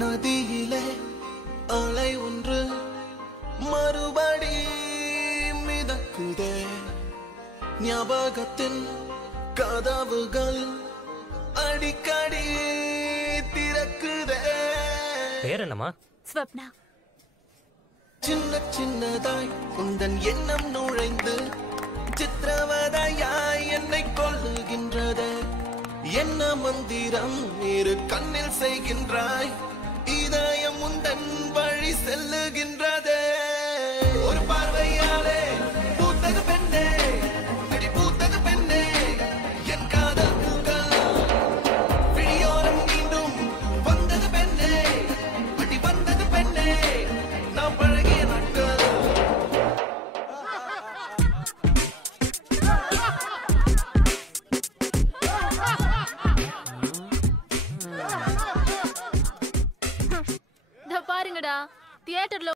நதியிலே அலை ஒன்று மறுபடி மிதக்குதே ஞாபகத்தின் கதவுகள் அடிக்கடி திறக்குதே. பேர் என்னமா? ஸ்வப்னா. சின்ன சின்னதாய் உந்தன் எண்ணம் நுழைந்து சித்திரவதையாய் என்னை கொல்லுகின்றது. என்ன மந்திரம் இரு கண்ணில் செய்கின்றாய், இதயம் உந்தன் வழி செல்லுகின்றது. ஒரு பார்வையாலே பூத்தது பெண்ணே, அடி பூத்தது பெண்ணே, என் காதல் பூக்கள் விழியோரம் மீண்டும் வந்தது பெண்ணே, அடி வந்தது பெண்ணே, நாம் பழகிய நாட்கள். பாருங்கடா, தியேட்டர்ல